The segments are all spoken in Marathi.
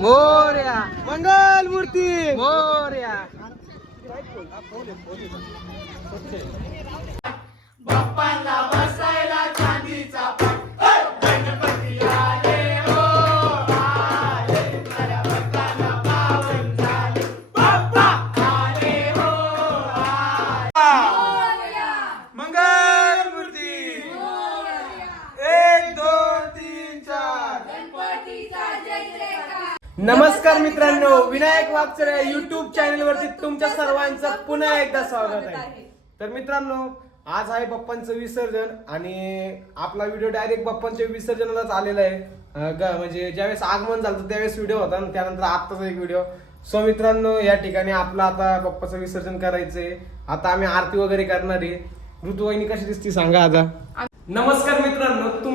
मोर्या. मंगल मूर्ती मोर्या मंगल नमस्कार मित्रांनो विनायक वागचरे युट्यूब चॅनल वरती तुमच्या सर्वांचं पुन्हा एकदा स्वागत आहे. तर मित्रांनो आज आहे बाप्पांचं विसर्जन आणि आपला व्हिडिओ डायरेक्ट बाप्पांच्या विसर्जनालाच आलेला आहे. ग- म्हणजे ज्यावेळेस आगमन झालं त्यावेळेस व्हिडिओ होता आणि त्यानंतर आत्ताचा एक व्हिडिओ सो मित्रांनो या ठिकाणी आपलं आता बाप्पाचं विसर्जन करायचंय. आता आम्ही आरती वगैरे करणार आहे. ऋतुवाहिनी कशी दिसती सांगा आता. नमस्कार मित्रांनो तुम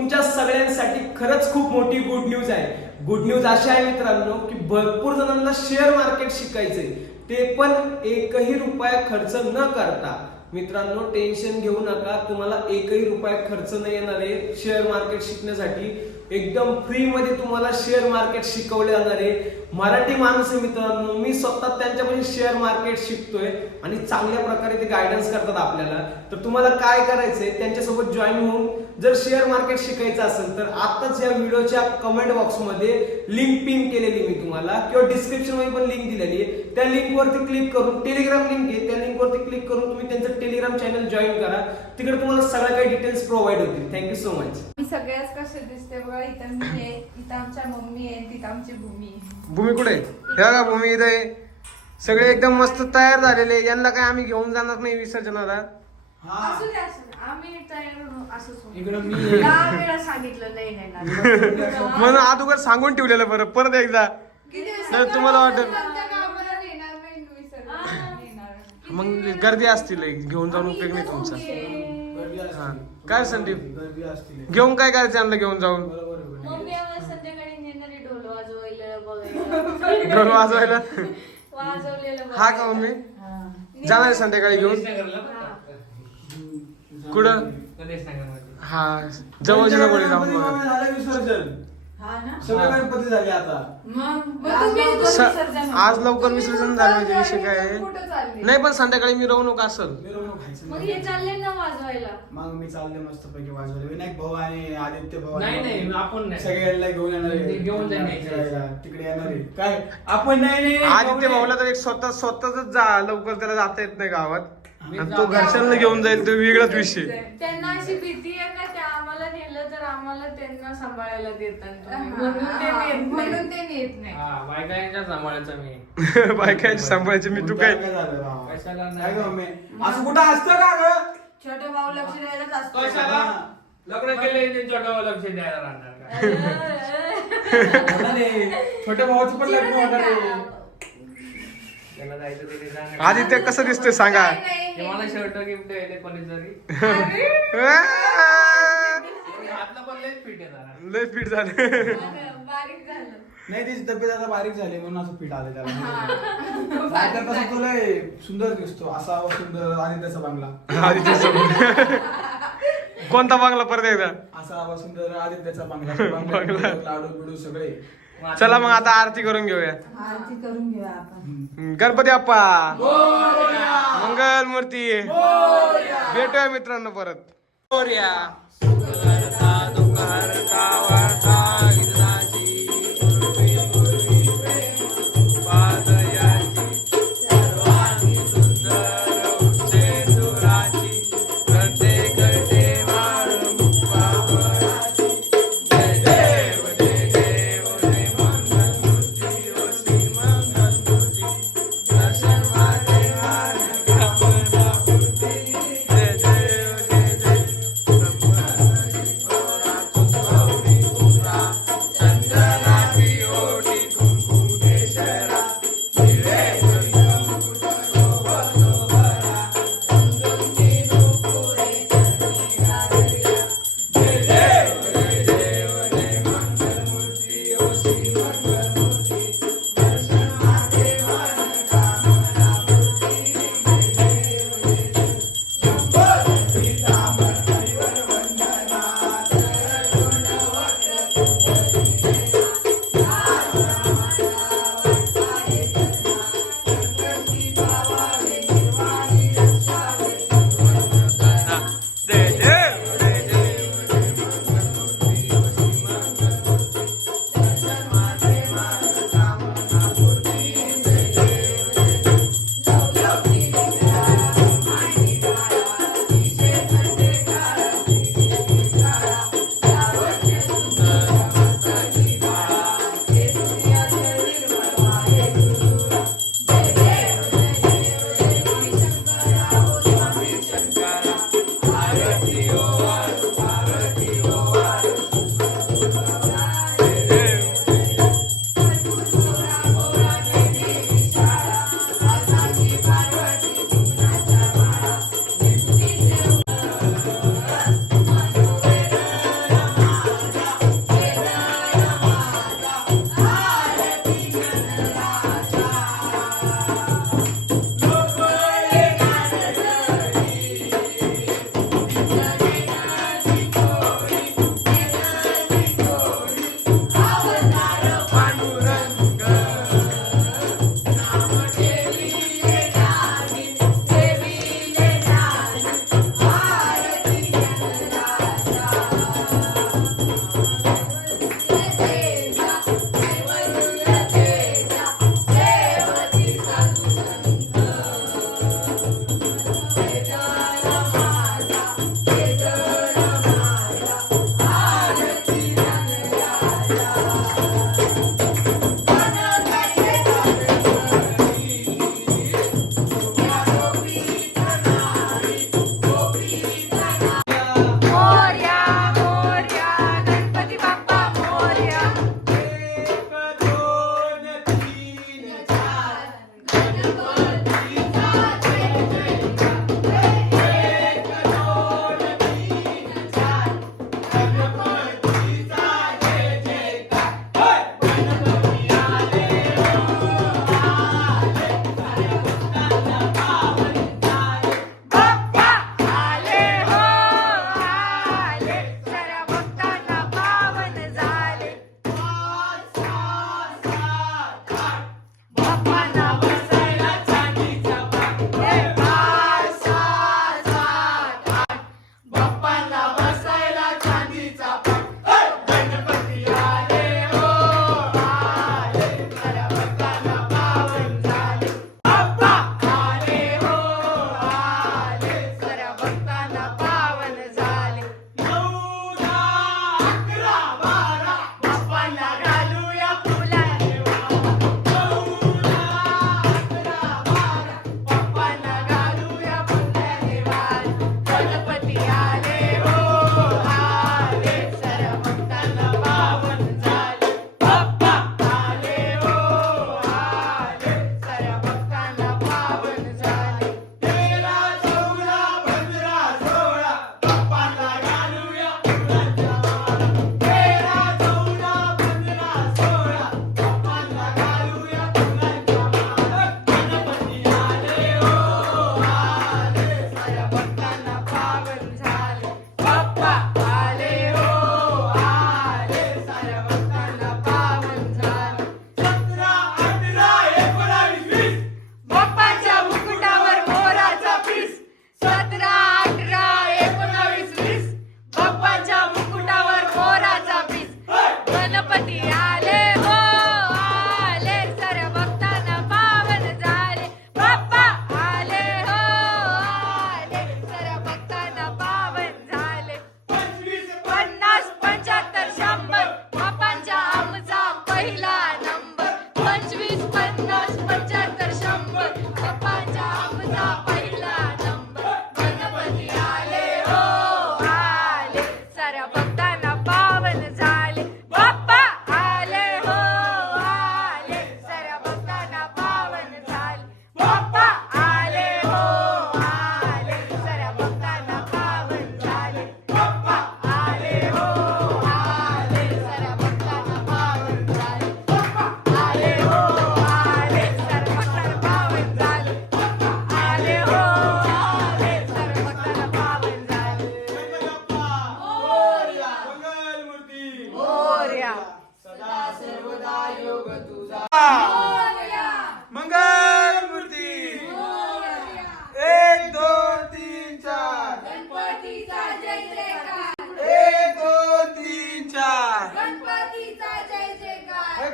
खरंच खूप मोठी गुड न्यूज आहे. गुड न्यूज अशी आहे मित्रांनो की भरपूर जणांना शेअर मार्केट शिकायचंय. ते पण एकही रुपया खर्च न करता. मित्रांनो टेन्शन घेऊ नका. तुम्हाला एकही रुपया खर्च नाही येणार आहे शेअर मार्केट शिकण्यासाठी. एकदम फ्री मध्ये तुम्हाला शेअर मार्केट शिकवले जाणार आहे. मराठी माणूस आहे मित्रांनो. मी स्वतः त्यांच्यापासून शेअर मार्केट शिकतोय आणि चांगल्या प्रकारे ते गायडन्स करतात आपल्याला. तर तुम्हाला काय करायचंय? त्यांच्यासोबत जॉईन होऊन जर शेअर मार्केट शिकायचं असेल तर आताच या व्हिडिओच्या कमेंट बॉक्समध्ये लिंक पिन केलेली मी तुम्हाला. किंवा डिस्क्रिप्शनमध्ये पण लिंक दिलेली आहे. त्या लिंकवरती क्लिक करून टेलिग्राम लिंक आहे. त्या लिंकवरती क्लिक करून तुम्ही त्यांचं टेलिग्राम चॅनल जॉईन करा. तिकडे तुम्हाला सगळ्या काही डिटेल्स प्रोव्हाइड होतील. थँक्यू सो मच मी सगळ्याच कसे दिसते बघा इथं मी आहे इथं आमच्या मम्मी आहे तिथं आमची भूमी आहे. भूमी कुठे हे बघा भूमी इथे आहे. सगळे एकदम मस्त तयार झालेले यांना काय आम्ही घेऊन जाणार नाही विसर्जनाला असू दे असू दे आम्ही तयार होऊन असंच होऊ. इकडं मी दहा वेळा सांगितलं नाही नेणार म्हणून अगोदर सांगून ठेवलेलं बरं परत एकदा किती वेळा नाही, तुम्हाला वाटेल. कोणत्या कामाला नेणार नाही विसर्जन नेणार. मग गर्दी असतील. घेऊन जाऊन उपयोग नाही तुमचा गर्दी असते. हा. काय संदीप? गर्दी असते घेऊन काय करायचं यांना घेऊन जाऊन बरोबर आहे, बरोबर आहे. मम्मी आम्हाला संध्याकाळी नेणार आहे ढोल ढोल वाजवायला? वाजवलेलं हा का मम्मी? जाणार आहे संध्याकाळी घेऊन? कुठं? हा. जवळच्या जवळ जाऊन बघा विसर्जन. हा ना? सगळे गणपती झाले आता. मग मग तुम्ही इथं स- विसर्जन आज लवकर विसर्जन झालं म्हणजे विषय काय आहे? कुठं चालली? नाही पण संध्याकाळी मिरवणूक असल. मिरवणूक खायचं मग हे चालले ना वाजवायला. मग मी चालले मस्त पैकी वाजवले विनायक भाऊ आणि आदित्य भाऊ आणि नाही, नाही, आपण नाही. सगळ्यांना घेऊन येणार आहे. घेऊन तिकडे येणार आहे. काय? आपण नाही नाही आदित्य भाऊला तर एक स्वतः स्वतःच जा. लवकर त्याला जाता येत नाही गावात. आणि तो. घरच्यांना घेऊन जाईल तो वेगळाच विषय त्यांना अशी भीती आहे ना ते आम्हाला नेलं तर आम्हाला त्यांना सांभाळायला देतात म्हणून ते नेत म्हणून ते नेत नाही हा बायकांच्या सांभाळायचा मी बायकांची सांभाळायची मी तू काय? कशाला नाही? काय गं मम्मी? असं कुठं असतं का ग छोटे भाऊ लक्ष द्यायलाच असतो कशाला लग्न केले त्यांच्या डोळ्यावर लक्ष द्यायला राहणार का? होणार आहे. छोट्या भावाचं पण लग्न होणार आहे. त्याला जायचं. आदित्य कसं दिसतोय सांगा. मला शर्ट गिफ्ट द्यायले कोणीतरी हातला पण लयच फिट आहे जरा. लय फिट झालं. बारीक झालं. नाही त्याची तब्येत आता बारीक झाली म्हणून असं पीठ आलं त्याला. नाहीतर तसं तो लय सुंदर दिसतो असा सुंदर आदित्याचा बांगला. आदित्य. कोणता बांगला परत एकदा? असा सुंदर आदित्याचा बांगला बांगला. लाडू बिडू सगळे. चला मग आता आरती करून घेऊया. आरती करून घेऊया आपण. गणपती बाप्पा. मंगल मूर्ती भेटूया मित्रांनो परत.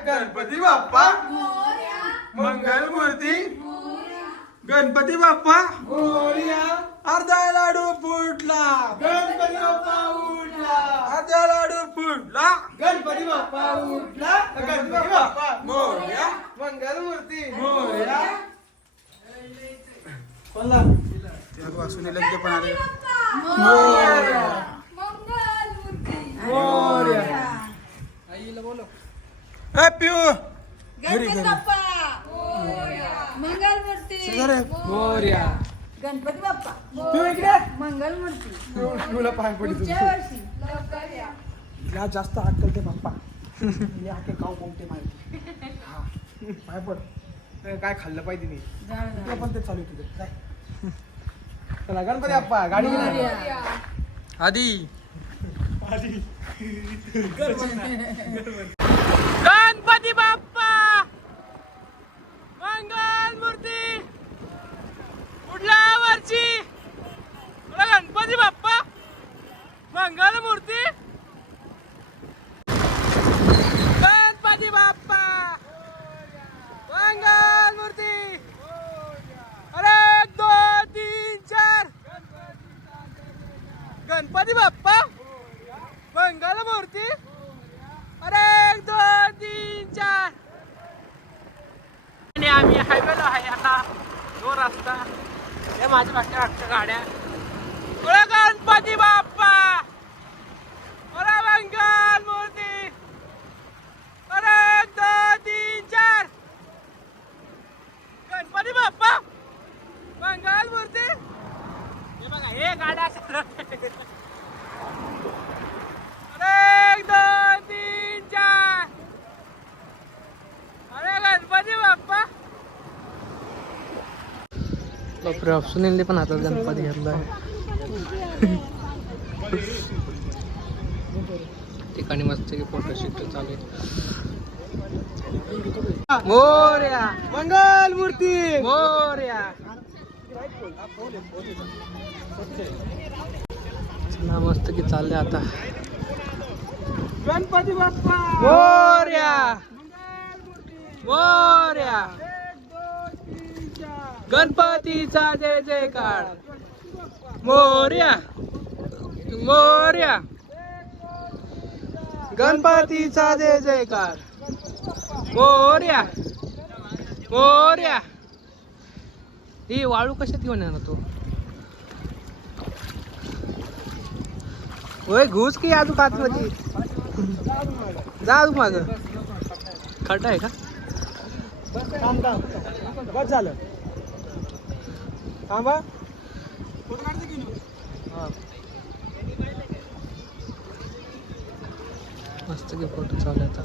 गणपती बाप्पा. मंगल मूर्ती गणपती बाप्पा. अर्धा लाडू फुटला. गणपती बाप्पा उठला. अर्धा लाडू फुटला. गणपती बाप्पा उठला. गणपती बाप्पा. मोर्या. मंगल मूर्ती मोर्या बोला वासून लग्न पण आले मंगल मूर्ती ए गणपती बाप्पा. मंगलमूर्ती. गणपती बाप्पा. इकडे? मंगलमूर्ती. पिऊ- पाय या. जास्त अक्कल ते पप्पा या अक्कल काव कोणते माहिती हा. पाय पड. काय खाल्लं पाहिजे मी पण ते चालू आहे काय चला गणपती अप्पा गाडी घेऊन आधी. गणपती. गणपती बाप्पा! मंगल मूर्ती! पुढल्या वरची गणपती बाप्पा! मंगल मूर्ती! गणपती बाप्पा! अरे तीन चार! गणपती बाप्पा! मंगल मूर्ती! अरे एक दोन तीन चार आणि आम्ही हायवेला आहे हा जो रस्ता हे माझ्या मागच्या मागच्या गाड्या. बोला गणपती बाप्पा! बोला बंगाल मूर्ती! बोला गणपती बाप्पा! बंगाल मूर्ती! हे बघा हे गाड्या बापरे सुनीलने पण हातात गणपती घेतला ठिकाणी मस्त फोटो शूट चालू आहे. मोर्या. मंगल मूर्ती मोर्या मस्त की चालले आता. गणपती बाप्पा. मोर्या. मोर्या. गणपतीचा जय जयकार. मोर्या. मोर्या. गणपतीचा जय जयकार. मोर्या. मोर्या. ही वाळू कशात घेऊन येणार तो? होय घुस की अजून आतमध्ये जा अजून माग. खट आहे का? झालं. थांब. मस्त की फोटो चालू आहे आता.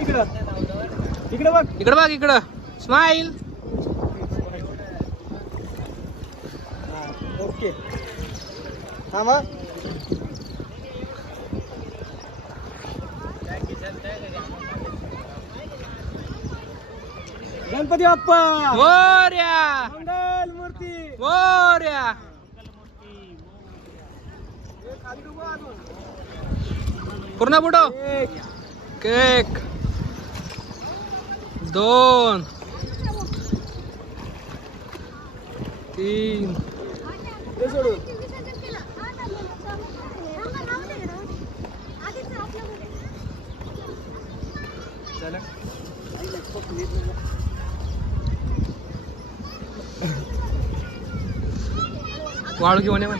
इकडं. इकडे बघ. इकडं बघ इकडं. स्माईल हा, ओके. थांबा. गणपती बाप्पा! मोर्या मंगल मूर्ती! मोर्या पूर्ण बुडो एक. केक. दोन. तीन. ते वाळू घेऊन ये बाई.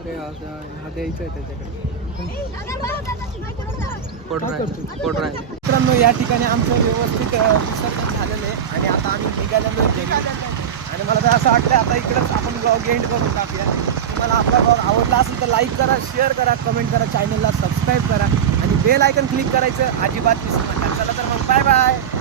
अरे हा द्यायचं आहे त्याच्याकडे. फोटो राहिले. फोटो राहिले. मित्रांनो या ठिकाणी आमचं व्यवस्थित विसर्जन झालेलं आहे आणि आता आम्ही घरी. आणि मला तर असं वाटतं आता इकडंच आपण ब्लॉग एंड करून टाकूया. तुम्हाला आपला ब्लॉग आवडला असेल तर लाईक करा शेअर करा कमेंट करा चॅनलला सबस्क्राईब करा. आणि बेल आयकन क्लिक करायचं अजिबात विसरू नका. चला तर मग बाय बाय